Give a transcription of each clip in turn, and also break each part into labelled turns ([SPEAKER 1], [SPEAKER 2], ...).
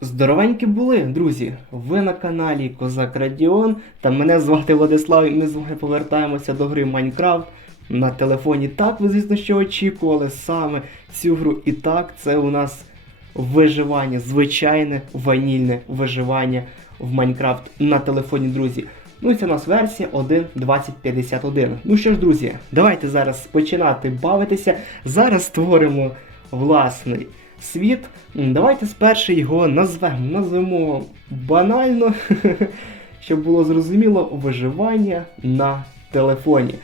[SPEAKER 1] Здоровенькі були, друзі! Ви на каналі Козак Радіон та мене звати Владислав і ми з вами повертаємося до гри Майнкрафт на телефоні. Так, ви звісно, що очікували саме цю гру. І так, це у нас виживання, звичайне ванільне виживання в Майнкрафт на телефоні, друзі. Ну і це у нас версія 1.2051. Ну що ж, друзі, давайте зараз починати бавитися. Зараз створимо власний світ. Давайте спершу його назвемо. Назвемо банально, щоб було зрозуміло, виживання на телефоні.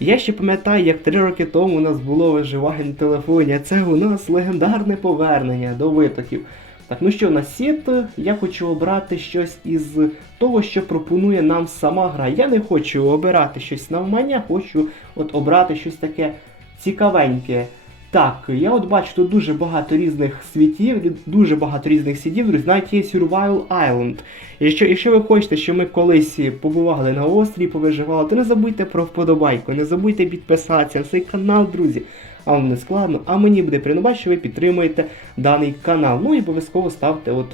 [SPEAKER 1] Я ще пам'ятаю, як три роки тому у нас було виживання на телефоні, це у нас легендарне повернення до витоків. Так, ну що, на сіт я хочу обрати щось із того, що пропонує нам сама гра. Я не хочу обирати щось навмання, хочу от обрати щось таке цікавеньке. Так, я от бачу тут дуже багато різних світів, дуже багато різних світів, друзі, навіть є Survival Island. Якщо, якщо ви хочете, щоб ми колись побували на острові, повиживали, то не забудьте про вподобайку, не забудьте підписатися на цей канал, друзі. А вам не складно, а мені буде приємно, що ви підтримуєте даний канал. Ну і обов'язково ставте от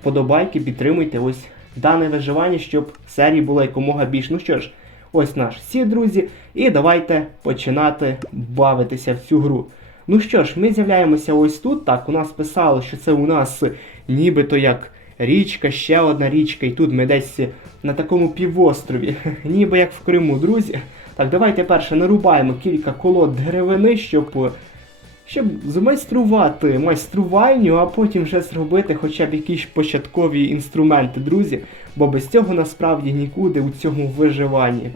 [SPEAKER 1] вподобайки, підтримуйте ось дане виживання, щоб серії було якомога більше. Ну що ж, ось наш всі друзі, і давайте починати бавитися в цю гру. Ну що ж, ми з'являємося ось тут. Так, у нас писало, що це у нас нібито як річка, ще одна річка, і тут ми десь на такому півострові, ніби як в Криму, друзі. Так, давайте перше нарубаємо кілька колод деревини, щоб, щоб змайструвати майструвальню, а потім вже зробити хоча б якісь початкові інструменти, друзі. Бо без цього насправді нікуди у цьому виживанні.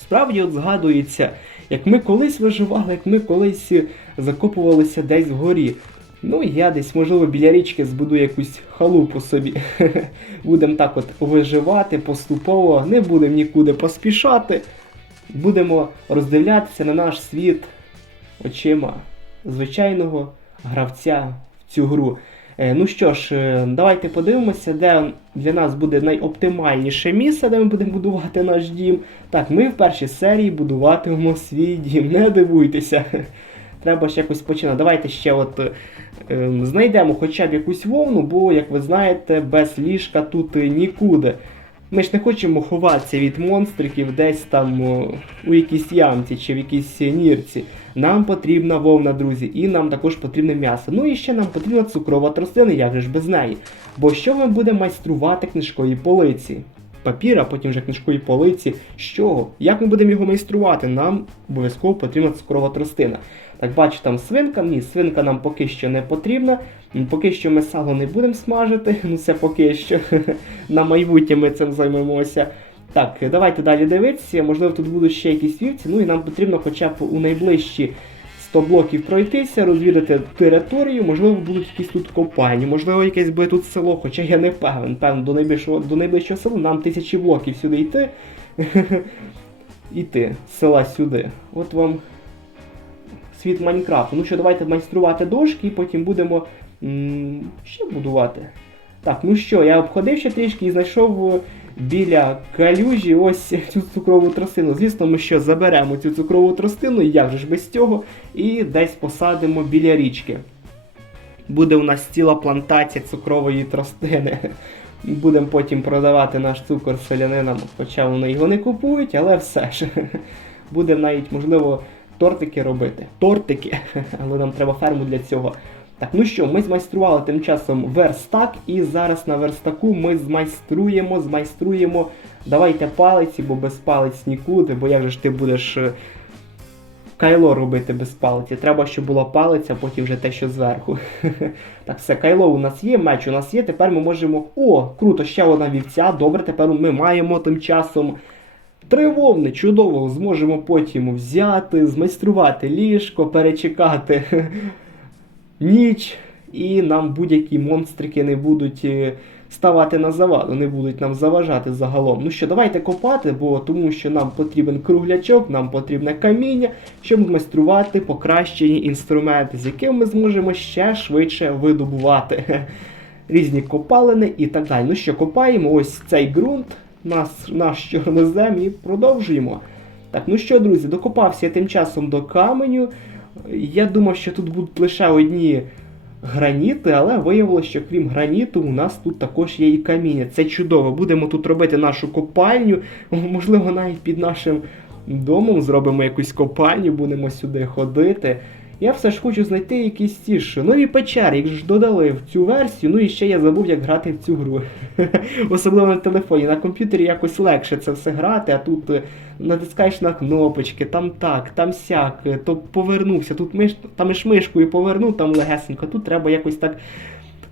[SPEAKER 1] Справді от згадується, як ми колись виживали, як ми колись закопувалися десь вгорі. Ну, я десь, можливо, біля річки збудую якусь халупу собі. Будемо так от виживати поступово, не будемо нікуди поспішати. Будемо роздивлятися на наш світ очима звичайного гравця в цю гру. Е, Ну що ж, е, давайте подивимося, де для нас буде найоптимальніше місце, де ми будемо будувати наш дім. Так, ми в першій серії будуватимемо свій дім. Не дивуйтеся. Треба ж якось починати. Давайте ще от е, ем, знайдемо хоча б якусь вовну, бо, як ви знаєте, без ліжка тут нікуди. Ми ж не хочемо ховатися від монстриків десь там у якійсь ямці чи в якійсь нірці. Нам потрібна вовна, друзі, і нам також потрібне м'ясо. Ну і ще нам потрібна цукрова тростина, як же ж без неї. Бо що ми будемо майструвати книжкові полиці? Папір, а потім вже книжкові полиці. Чого? Як ми будемо його майструвати? Нам обов'язково потрібна цукрова тростина. Так бачу, там свинка. Ні, свинка нам поки що не потрібна. Поки що ми сало не будемо смажити. Ну це поки що. На майбутнє ми цим займемося. Так, давайте далі дивитися. Можливо, тут будуть ще якісь вівці. Ну і нам потрібно хоча б у найближчі 100 блоків пройтися, розвідати територію, можливо, будуть якісь тут копальні, можливо, якесь буде тут село, хоча я не певен. Певно, до найближчого, до найближчого села нам тисячі блоків сюди йти. Іти з села сюди. От вам світ Майнкрафту. Ну що, давайте майструвати дошки і потім будемо ще будувати. Так, ну що, я обходив ще трішки і знайшов е, біля калюжі ось цю цукрову тростину. Звісно, ми ще заберемо цю цукрову тростину, як же ж без цього, і десь посадимо біля річки. Буде у нас ціла плантація цукрової тростини. Будемо потім продавати наш цукор селянинам, хоча вони його не купують, але все ж. Будемо навіть, можливо, тортики робити. Тортики, але нам треба ферму для цього. Так, ну що, ми змайстрували тим часом верстак, і зараз на верстаку ми змайструємо, змайструємо. Давайте палиці, бо без палиць нікуди, бо як же ж ти будеш е, кайло робити без палиці. Треба, щоб була палиця, потім вже те, що зверху. Так, все, кайло у нас є, меч у нас є. Тепер ми можемо. О, круто, ще одна вівця. Добре, тепер ми маємо тим часом. Три вовни чудово зможемо потім взяти, змайструвати ліжко, перечекати ніч, і нам будь-які монстрики не будуть е, ставати на заваду, не будуть нам заважати загалом. Ну що, давайте копати, бо тому що нам потрібен круглячок, нам потрібне каміння, щоб змайструвати покращені інструменти, з якими ми зможемо ще швидше видобувати різні копалини і так далі. Ну що, копаємо ось цей ґрунт, наш, наш чорнозем і продовжуємо. Так, ну що, друзі, докопався я тим часом до каменю. Я думав, що тут будуть лише одні граніти, але виявилося, що крім граніту, у нас тут також є і каміння. Це чудово. Будемо тут робити нашу копальню, можливо, навіть під нашим домом зробимо якусь копальню, будемо сюди ходити. Я все ж хочу знайти якісь ті ж нові печери, їх ж додали в цю версію. Ну і ще я забув, як грати в цю гру. Особливо на телефоні. На комп'ютері якось легше це все грати, а тут е, натискаєш на кнопочки, там так, там сяк, е, то повернувся, тут миш, там і мишкою повернув, там легесенько. Тут треба якось так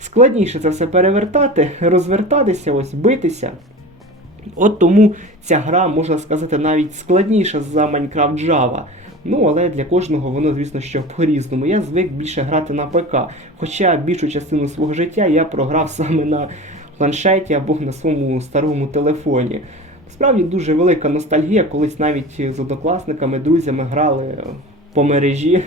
[SPEAKER 1] складніше це все перевертати, розвертатися, ось битися. От тому ця гра, можна сказати, навіть складніша за Minecraft Java. Ну, але для кожного воно, звісно, що по-різному. Я звик більше грати на ПК. Хоча більшу частину свого життя я програв саме на планшеті або на своєму старому телефоні. Справді дуже велика ностальгія, колись навіть з однокласниками, друзями грали по мережі,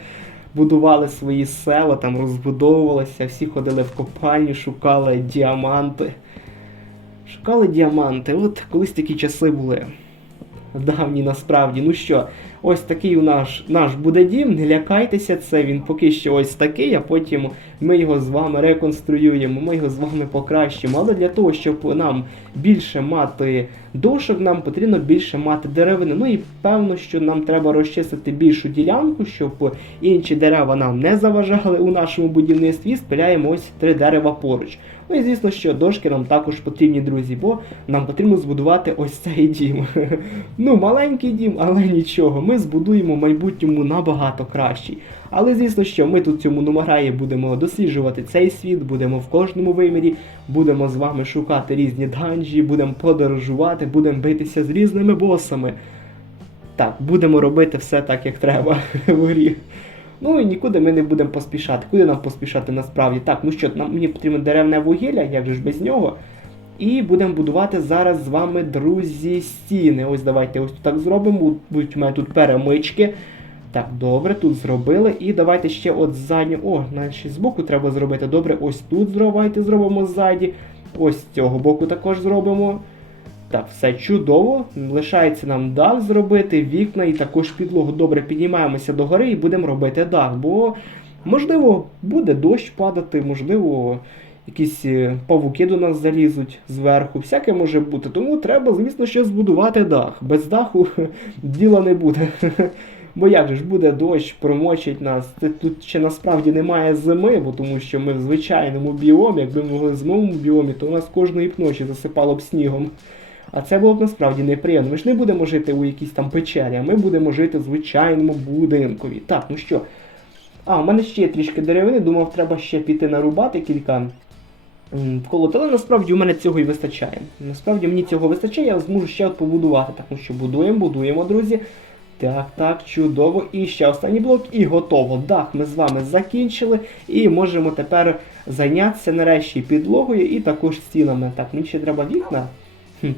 [SPEAKER 1] будували свої села, там розбудовувалися, всі ходили в копальню, шукали діаманти. Шукали діаманти. От колись такі часи були. Давні насправді. Ну що, ось такий у наш наш буде дім. Не лякайтеся, це він поки що ось такий, а потім ми його з вами реконструюємо, ми його з вами покращимо. Але для того, щоб нам більше мати дошок, нам потрібно більше мати деревини. Ну і певно, що нам треба розчистити більшу ділянку, щоб інші дерева нам не заважали у нашому будівництві. Спиляємо ось три дерева поруч. Ну і звісно, що дошки нам також потрібні, друзі, бо нам потрібно збудувати ось цей дім. Ну, маленький дім, але нічого. Ми збудуємо майбутньому набагато кращий. Але звісно, що ми тут цьому номераї будемо досліджувати цей світ, будемо в кожному вимірі, будемо з вами шукати різні данжі, будемо подорожувати, будемо битися з різними босами. Так, будемо робити все так, як треба в грі. Ну і нікуди ми не будемо поспішати. Куди нам поспішати насправді? Так, ну що, нам мені потрібно деревне вугілля, як же ж без нього. І будемо будувати зараз з вами, друзі, стіни. Ось давайте ось так зробимо. Будуть у мене тут перемички. Так, добре, тут зробили. І давайте ще от ззаді. О, наші збоку треба зробити. Добре, ось тут давайте зробимо ззаді. Ось з цього боку також зробимо. Так, все чудово. Лишається нам дах зробити, вікна і також підлогу. Добре, піднімаємося до гори і будемо робити дах. Бо, можливо, буде дощ падати, можливо, якісь е, павуки до нас залізуть зверху. Всяке може бути. Тому треба, звісно, ще збудувати дах. Без даху діла не буде. Бо як же ж буде дощ, промочить нас. Тут ще насправді немає зими, бо тому що ми в звичайному біомі, якби ми були в зимовому біомі, то у нас кожної б ночі засипало б снігом. А це було б насправді неприємно. Ми ж не будемо жити у якійсь там печері, а ми будемо жити в звичайному будинкові. Так, ну що. А, у мене ще є трішки деревини, думав, треба ще піти нарубати кілька вколот, але насправді у мене цього і вистачає. Насправді мені цього вистачає, я зможу ще от побудувати. Так, ну що, будуємо, будуємо, друзі. Так, так, чудово. І ще останній блок, і готово. Дах ми з вами закінчили. І можемо тепер зайнятися нарешті підлогою і також стінами. Так, мені ще треба вікна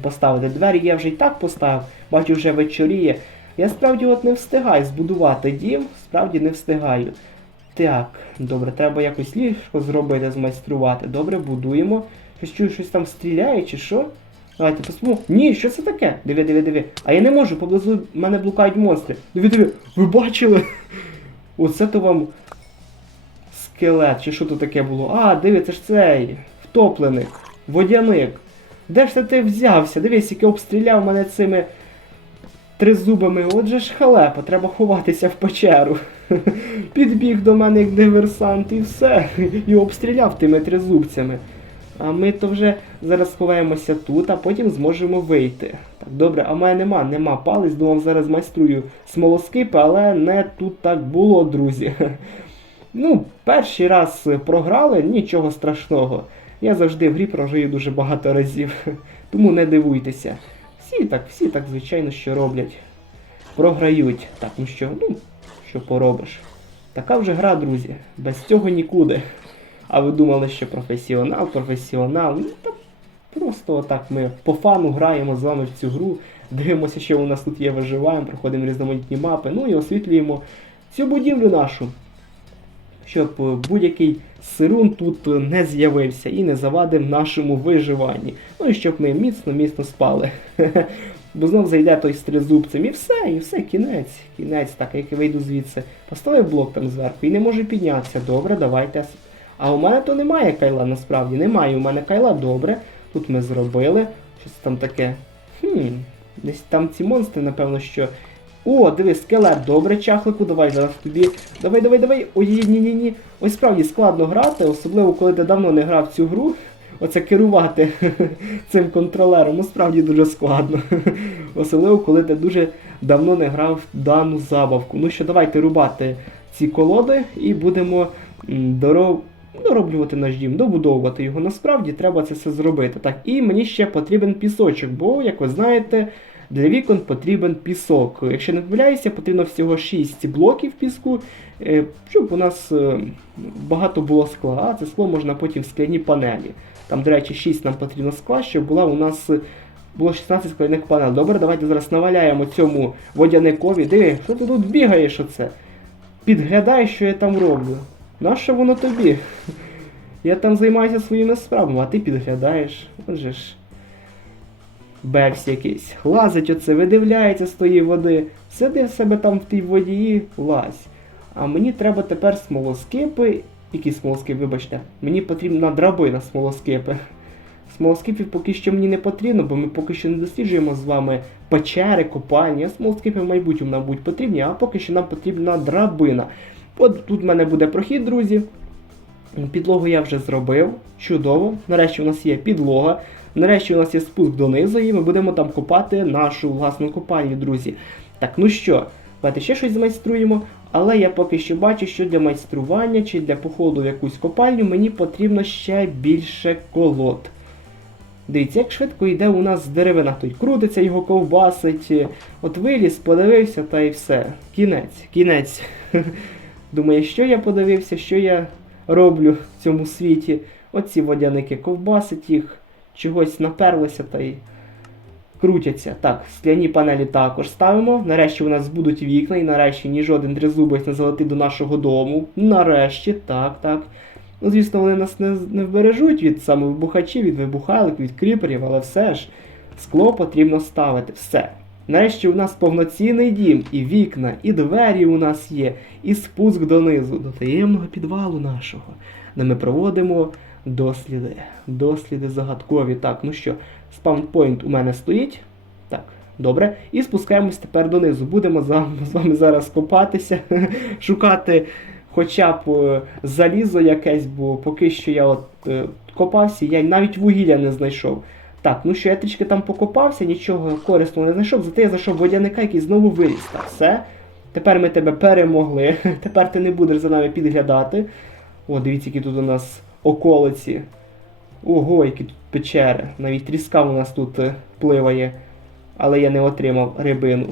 [SPEAKER 1] поставити. Двері я вже і так поставив, бачу, вже вечоріє. Я справді от не встигаю збудувати дім, справді не встигаю. Так, добре, треба якось ліжко зробити, змайструвати. Добре, будуємо. Щось чую, щось там стріляє, чи що? Давайте посмотримо. Ні, що це таке? Диви, диви, диви. А я не можу, поблизу мене блукають монстри. Диви, диви, ви бачили? Оце то вам скелет, чи що тут таке було? А, диви, це ж цей втопленик, водяник. Де ж ти взявся? Дивись, який обстріляв мене цими тризубами. Отже ж халепа, треба ховатися в печеру. Підбіг до мене як диверсант і все. І обстріляв тими тризубцями. А ми то вже зараз сховаємося тут, а потім зможемо вийти. Так, добре, а в мене нема, нема палець, думав, зараз майструю смолоскипи, але не тут так було, друзі. Ну, перший раз програли, нічого страшного. Я завжди в грі програю дуже багато разів. Тому не дивуйтеся. Всі так, всі так, звичайно, що роблять. Програють. Так, ну що, ну, що поробиш. Така вже гра, друзі. Без цього нікуди. А ви думали, що професіонал, професіонал. Ну, та просто отак ми по фану граємо з вами в цю гру. Дивимося, що у нас тут є, виживаємо, проходимо різноманітні мапи, ну і освітлюємо цю будівлю нашу. Щоб е, будь-який сирун тут е, не з'явився і не завадив нашому виживанні. Ну і щоб ми міцно-міцно спали. Бо знов зайде той з тризубцем і все, і все, кінець, кінець, так, як я вийду звідси. Поставив блок там зверху і не можу піднятися. Добре, давайте А у мене то немає кайла, насправді. Немає у мене кайла, добре. Тут ми зробили. Щось там таке. Хм, десь там ці монстри, напевно, що. О, диви, скелет, добре, чахлику, давай зараз тобі. Давай, давай, давай. Ой, ні, ні, ні. Ось справді складно грати, особливо коли ти давно не грав цю гру. Оце керувати цим контролером, ну справді дуже складно. Особливо, коли ти дуже давно не грав в дану забавку. Ну що, давайте рубати ці колоди і будемо м, доров... дороблювати наш дім, добудовувати його. Насправді треба це все зробити. Так, і мені ще потрібен пісочок, бо, як ви знаєте, для вікон потрібен пісок. Якщо не помиляюся, потрібно всього 6 блоків піску, е, щоб у нас е, багато було скла, а це скло можна потім в скляні панелі. Там, до речі, 6 нам потрібно скла, щоб була у нас е, було 16 скляних панелей. Добре, давайте зараз наваляємо цьому водяникові. Диви, що ти тут бігаєш оце? Підглядай, що я там роблю. Нащо воно тобі? Я там займаюся своїми справами, а ти підглядаєш. Отже ж. Бевсь якийсь. Лазить оце, видивляється з тої води. Сиди в себе там в тій воді і лазь. А мені треба тепер смолоскипи. Які смолоскипи, вибачте. Мені потрібна драбина смолоскипи. Смолоскипів поки що мені не потрібно, бо ми поки що не досліджуємо з вами печери, копальні. А смолоскипи в майбутньому нам будуть потрібні, а поки що нам потрібна драбина. От тут в мене буде прохід, друзі. Підлогу я вже зробив. Чудово. Нарешті у нас є підлога. Нарешті у нас є спуск донизу, і ми будемо там копати нашу власну копальню, друзі. Так, ну що, давайте ще щось змайструємо. Але я поки що бачу, що для майстрування чи для походу в якусь копальню мені потрібно ще більше колод. Дивіться, як швидко йде у нас деревина. Той крутиться, його ковбасить. От виліз, подивився та й все. Кінець, кінець. Думаю, що я подивився, що я роблю в цьому світі. Оці водяники ковбасить їх, чогось наперлися та й крутяться. Так, скляні панелі також ставимо. Нарешті у нас будуть вікна, і нарешті ні жоден тризубець не залетить до нашого дому. Нарешті, так, так. Ну, звісно, вони нас не, не вбережуть від самовибухачів, від вибухалок, від кріперів, але все ж скло потрібно ставити. Все. Нарешті у нас повноцінний дім, і вікна, і двері у нас є, і спуск донизу, до таємного підвалу нашого, де ми проводимо досліди. Досліди загадкові. Так, ну що, спаунпойнт у мене стоїть. Так, добре. І спускаємось тепер донизу. Будемо з вами- зараз копатися, шукати хоча б е, залізо якесь, бо поки що я от е, копався, я навіть вугілля не знайшов. Так, ну що я трішки там покопався, нічого корисного не знайшов, зате я знайшов водяника, який знову виріс. Так, все. Тепер ми тебе перемогли. Тепер ти не будеш за нами підглядати. О, дивіться, які тут у нас околиці. Ого, які тут печери. Навіть тріска у нас тут е, пливає. Але я не отримав рибину.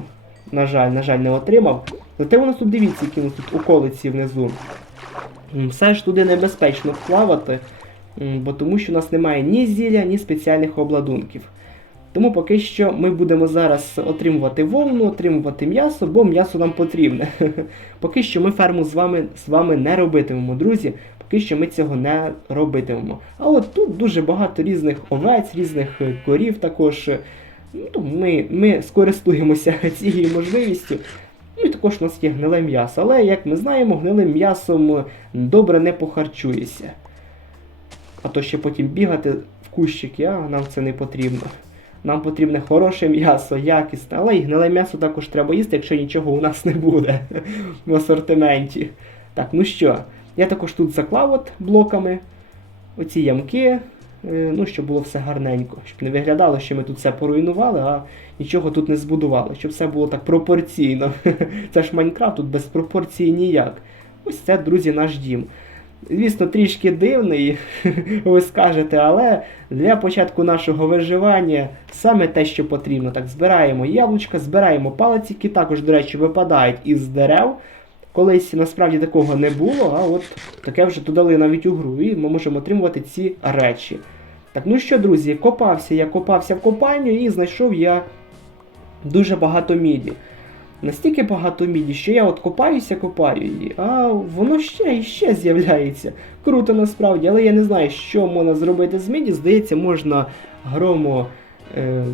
[SPEAKER 1] На жаль, на жаль, не отримав. Зате у нас тут дивіться, які у нас тут околиці внизу. Все ж туди небезпечно плавати, бо тому що у нас немає ні зілля, ні спеціальних обладунків. Тому поки що ми будемо зараз отримувати вовну, отримувати м'ясо, бо м'ясо нам потрібне. Поки що ми ферму з вами, з вами не робитимемо, друзі. Поки що ми цього не робитимемо. А от тут дуже багато різних овець, різних е, корів також. Ну, ми, ми скористуємося цією можливістю. Ну і також у нас є гниле м'ясо. Але, як ми знаємо, гнилим м'ясом е, добре не похарчуєшся. А то ще потім бігати в кущики, а нам це не потрібно. Нам потрібне хороше м'ясо, якісне, але і гниле м'ясо також треба їсти, якщо нічого у нас не буде в асортименті. Так, ну що, я також тут заклав от блоками оці ямки, е, ну, щоб було все гарненько, щоб не виглядало, що ми тут все поруйнували, а нічого тут не збудували, щоб все було так пропорційно. Це ж Майнкрафт, тут без пропорцій ніяк. Ось це, друзі, наш дім. Звісно, трішки дивний, ви скажете, але для початку нашого виживання саме те, що потрібно. Так, збираємо яблучка, збираємо палиці, які також, до речі, випадають із дерев. Колись насправді такого не було, а от таке вже додали навіть у гру, і ми можемо отримувати ці речі. Так, ну що, друзі, копався, я копався в копальню і знайшов я дуже багато міді. Настільки багато міді, що я от копаюся, копаю її, а воно ще і ще з'являється. Круто насправді, але я не знаю, що можна зробити з міді. Здається, можна громо е,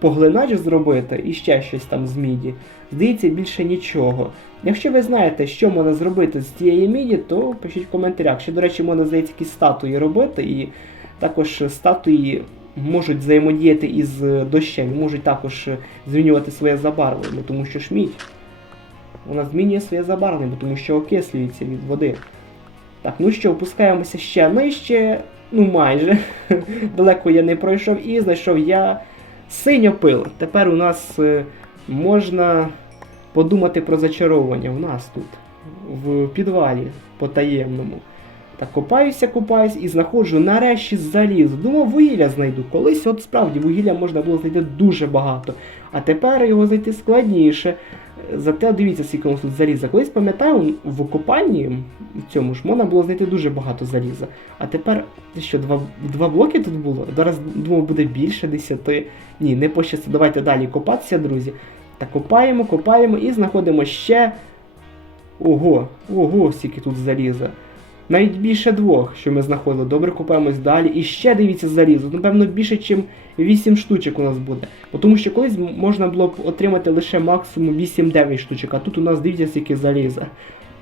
[SPEAKER 1] поглинач зробити і ще щось там з міді. Здається, більше нічого. Якщо ви знаєте, що можна зробити з цієї міді, то пишіть в коментарях. Ще, до речі, можна здається якісь статуї робити, і також статуї можуть взаємодіяти із е, дощем, можуть також е, змінювати своє забарвлення, тому що ж мідь. Вона змінює своє забарвлення, тому що окислюється від води. Так, ну що, опускаємося ще нижче, ну майже. Далеко я не пройшов і знайшов я синьопил. Тепер у нас е, можна подумати про зачаровування в нас тут, в підвалі потаємному. Так, копаюся, копаюся і знаходжу нарешті залізо. Думав, вугілля знайду. Колись, от справді, вугілля можна було знайти дуже багато. А тепер його знайти складніше. Зате дивіться, скільки у нас тут заліза. Колись пам'ятаю, в окупанні в цьому ж можна було знайти дуже багато заліза. А тепер що, два, два блоки тут було? Зараз думав, буде більше десяти. Ні, не пощастило. Давайте далі копатися, друзі. Так, копаємо, копаємо і знаходимо ще. Ого, ого, скільки тут заліза. Навіть більше двох, що ми знаходили. Добре, купаємось далі. І ще дивіться залізо. Напевно, більше, ніж 8 штучок у нас буде. Бо Тому що колись можна було б отримати лише максимум 8-9 штучок, а тут у нас дивіться, скільки заліза.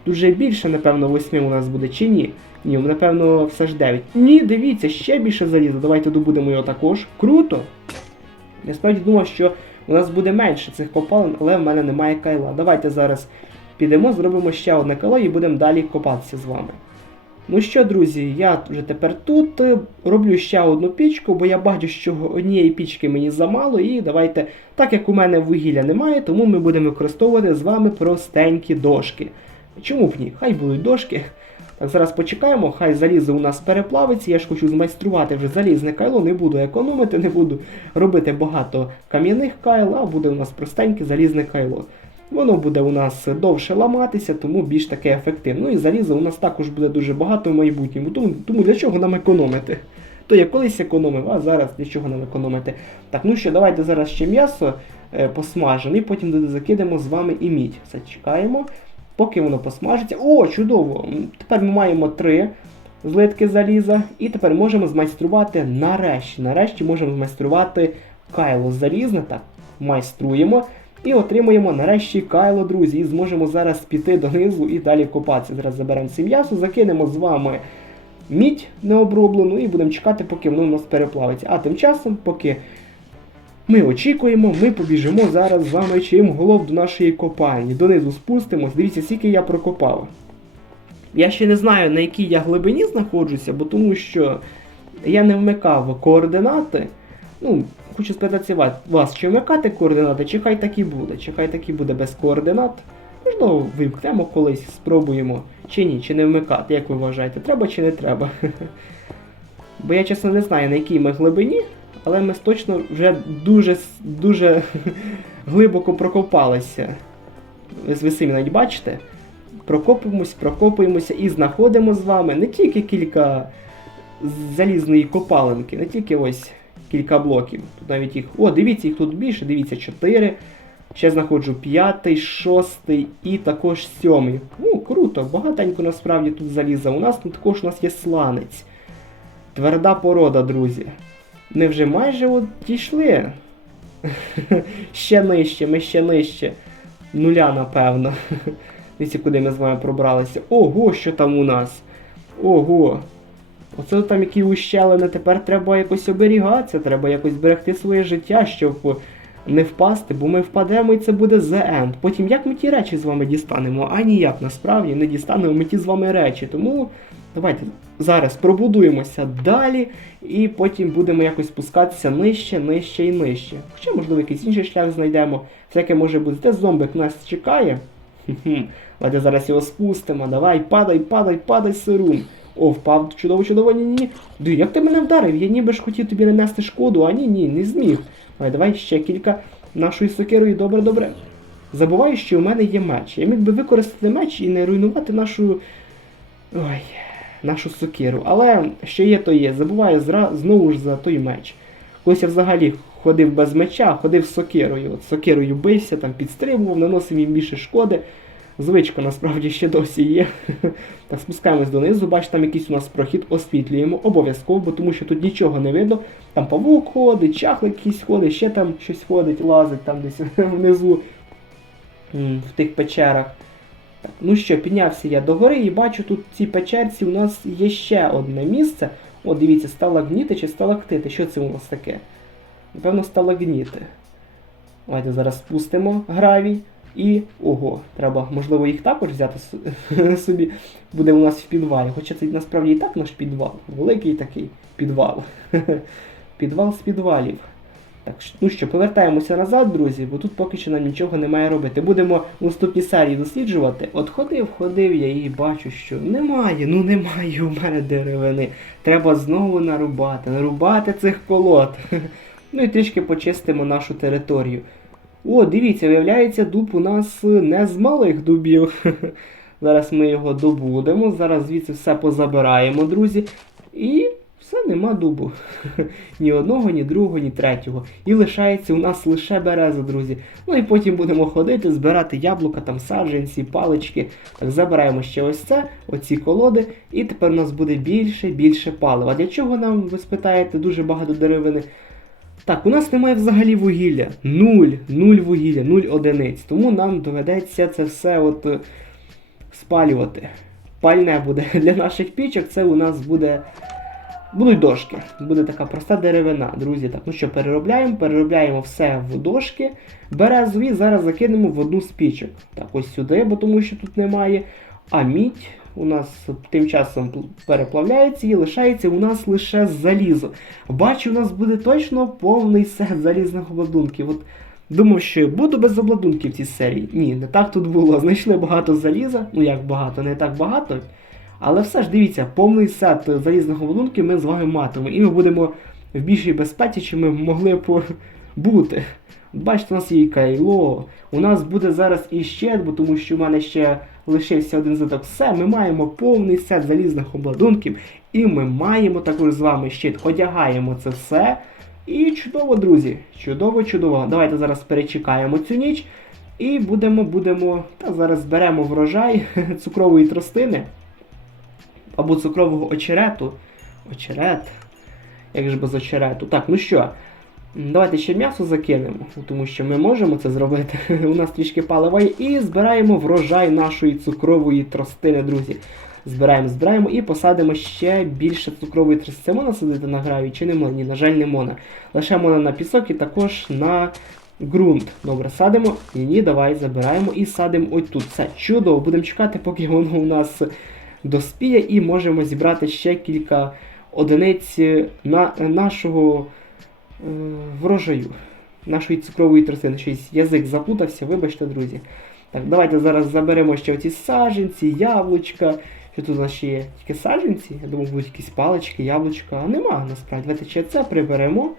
[SPEAKER 1] Тут вже більше, напевно, 8 у нас буде, чи ні? Ні, напевно, все ж 9. Ні, дивіться, ще більше заліза. Давайте добудемо його також. Круто! Я справді думав, що у нас буде менше цих копалин, але в мене немає кайла. Давайте зараз підемо, зробимо ще одне кайло і будемо далі копатися з вами. Ну що, друзі, я вже тепер тут роблю ще одну пічку, бо я бачу, що однієї пічки мені замало, і давайте, так як у мене вугілля немає, тому ми будемо використовувати з вами простенькі дошки. Чому б ні? Хай будуть дошки. Так, зараз почекаємо, хай залізо у нас переплавиться. Я ж хочу змайструвати вже залізне кайло, не буду економити, не буду робити багато кам'яних кайл, а буде у нас простеньке залізне кайло. Воно буде у нас довше ламатися, тому більш таке ефективне. Ну і заліза у нас також буде дуже багато в майбутньому. Тому, тому для чого нам економити? То я колись економив, а зараз для чого нам економити? Так, ну що, давайте зараз ще м'ясо е, посмажемо і потім туди закидемо з вами і мідь. Зачекаємо, поки воно посмажиться. О, чудово! Тепер ми маємо три злитки заліза, і тепер можемо змайструвати нарешті. Нарешті можемо змайструвати кайло залізне. Так, майструємо. І отримуємо нарешті кайло, друзі, і зможемо зараз піти донизу і далі копатися. Зараз заберемо це м'ясо, закинемо з вами мідь необроблену і будемо чекати, поки воно у нас переплавиться. А тим часом, поки ми очікуємо, ми побіжимо зараз з вами чим голов до нашої копальні. Донизу спустимось. Дивіться, скільки я прокопав. Я ще не знаю, на якій я глибині знаходжуся, бо тому що я не вмикав координати. Ну, хочу спитати вас, чи вмикати координати, чи хай так і буде, чи хай так і буде без координат. Можливо, вимкнемо колись, спробуємо, чи ні, чи не вмикати, як ви вважаєте, треба чи не треба. Бо я чесно не знаю, на якій ми глибині, але ми точно вже дуже дуже глибоко прокопалися. Ви, самі навіть бачите? Прокопуємось, прокопуємося і знаходимо з вами не тільки кілька залізної копалинки, не тільки ось кілька блоків. Тут навіть їх. О, дивіться, їх тут більше, дивіться, 4. Ще знаходжу п'ятий, шостий і також сьомий. Ну, круто, багатенько насправді тут заліза. У нас тут також у нас є сланець. Тверда порода, друзі. Ми вже майже от дійшли. ще нижче, ми ще нижче. Нуля, напевно. Дивіться, куди ми з вами пробралися. Ого, що там у нас? Ого. Оце там які ущелини, тепер треба якось оберігатися, треба якось берегти своє життя, щоб не впасти, бо ми впадемо і це буде the end. Потім як ми ті речі з вами дістанемо? А ніяк насправді не дістанемо ми ті з вами речі. Тому давайте зараз пробудуємося далі, і потім будемо якось спускатися нижче, нижче і нижче. Хоча, можливо, якийсь інший шлях знайдемо. Всяке може бути. Те зомбик нас чекає. Давайте зараз його спустимо. Давай, падай, падай, падай, сирун. О, впав, чудово, чудово, ні, ні. Ди, як ти мене вдарив? Я ніби ж хотів тобі нанести шкоду, а ні, ні, не зміг. Давай, давай ще кілька нашою сокирою, добре, добре. Забуваю, що у мене є меч. Я міг би використати меч і не руйнувати нашу. Ой, нашу сокиру. Але що є, то є. Забуваю зра... знову ж за той меч. Колись я взагалі ходив без меча, ходив з сокирою. От сокирою бився, там підстрибував, наносив їм більше шкоди. Звичка насправді ще досі є. Так, спускаємось донизу, бачите, там якийсь у нас прохід освітлюємо, обов'язково, бо тому що тут нічого не видно. Там павук ходить, чахлик якийсь ходить, ще там щось ходить, лазить там десь внизу в тих печерах. Так, ну що, піднявся я до гори і бачу тут в цій печерці у нас є ще одне місце. О, дивіться, сталагніти чи сталактити. Що це у нас таке? Напевно, сталагніти. Давайте зараз спустимо гравій. І. Ого, треба, можливо, їх також взяти собі. Буде у нас в підвалі. Хоча це насправді і так наш підвал. Великий такий підвал. Підвал з підвалів. Так, ну що, повертаємося назад, друзі, бо тут поки що нам нічого немає робити. Будемо в наступній серії досліджувати. От ходив, ходив я і бачу, що немає, ну немає у мене деревини. Треба знову нарубати, нарубати цих колод. Ну і трішки почистимо нашу територію. О, дивіться, виявляється, дуб у нас не з малих дубів. Зараз ми його добудемо. Зараз звідси все позабираємо, друзі. І все, нема дубу. Ні одного, ні другого, ні третього. І лишається у нас лише береза, друзі. Ну і потім будемо ходити, збирати яблука, там саджанці, палички. Так, забираємо ще ось це, оці колоди, і тепер у нас буде більше, більше палива. Для чого нам, ви спитаєте, дуже багато деревини? Так, у нас немає взагалі вугілля. Нуль, нуль вугілля, нуль одиниць. Тому нам доведеться це все от е, спалювати. Пальне буде для наших пічок, це у нас буде. Будуть дошки. Буде така проста деревина, друзі. Так, ну що, переробляємо, переробляємо все в дошки. Березові зараз закинемо в одну з пічок. Так, ось сюди, бо тому що тут немає. А мідь у нас тим часом переплавляється і лишається у нас лише залізо. Бачу, у нас буде точно повний сет залізних обладунків. От думав, що буду без обладунків в цій серії. Ні, не так тут було. Знайшли багато заліза. Ну як багато, не так багато. Але все ж дивіться, повний сет залізних обладунків ми з вами матимемо. І ми будемо в більшій безпеці, чим ми могли б бути. Бачите, у нас є кайло. У нас буде зараз і щит, бо тому що в мене ще лишився один задок. Все, ми маємо повний сет залізних обладунків, і ми маємо також з вами щит. Одягаємо це все. І чудово, друзі. Чудово, чудово. Давайте зараз перечекаємо цю ніч. І будемо, будемо. Та зараз зберемо врожай цукрової тростини або цукрового очерету. Очерет. Як же без очерету? Так, ну що, давайте ще м'ясо закинемо, тому що ми можемо це зробити. У нас трішки палива є. І збираємо врожай нашої цукрової тростини, друзі. Збираємо, збираємо і посадимо ще більше цукрової тростини. Це можна садити на гравій чи не можна? Ні, на жаль, не можна. Лише можна на пісок і також на ґрунт. Добре, садимо. Ні, ні, давай забираємо і садимо ось тут. Все чудово, будемо чекати, поки воно у нас доспіє, і можемо зібрати ще кілька одиниць на нашого е, врожаю, нашої цукрової тростини. Щось язик запутався, вибачте, друзі. Так, давайте зараз заберемо ще оці саджанці, яблучка. Що тут у нас ще є? Тільки саджанці? Я думав, будуть якісь палички, яблучка, а нема насправді. Давайте ще це приберемо.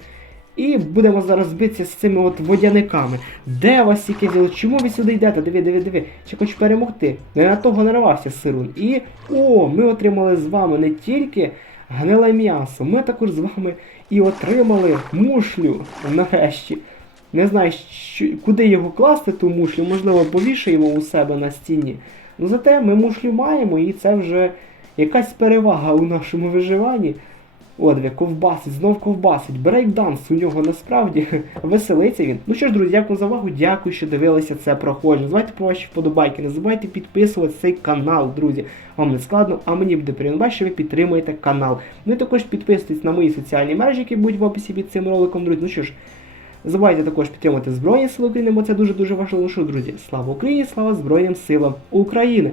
[SPEAKER 1] І будемо зараз битися з цими от водяниками. Де вас тільки взяли? Чому ви сюди йдете? Диви, диви, диви. Чи хочу перемогти? Не на того нарвався сирун. І о, ми отримали з вами не тільки гниле м'ясо, ми також з вами і отримали мушлю нарешті. Не знаю, що, куди його класти, ту мушлю, можливо, повішаємо у себе на стіні. Ну зате ми мушлю маємо, і це вже якась перевага у нашому виживанні. От ви, ковбасить, знов ковбасить. Брейкданс у нього насправді веселиться він. Ну що ж, друзі, дякую за увагу, дякую, що дивилися це проходження. Звайте про ваші вподобайки, не забувайте підписувати цей канал, друзі. Вам не складно, а мені буде приємно, що ви підтримуєте канал. Ну і також підписуйтесь на мої соціальні мережі, які будуть в описі під цим роликом, друзі. Ну що ж, забувайте також підтримувати Збройні Сили України, бо це дуже-дуже важливо. Ну що, друзі, слава Україні, слава Збройним силам України!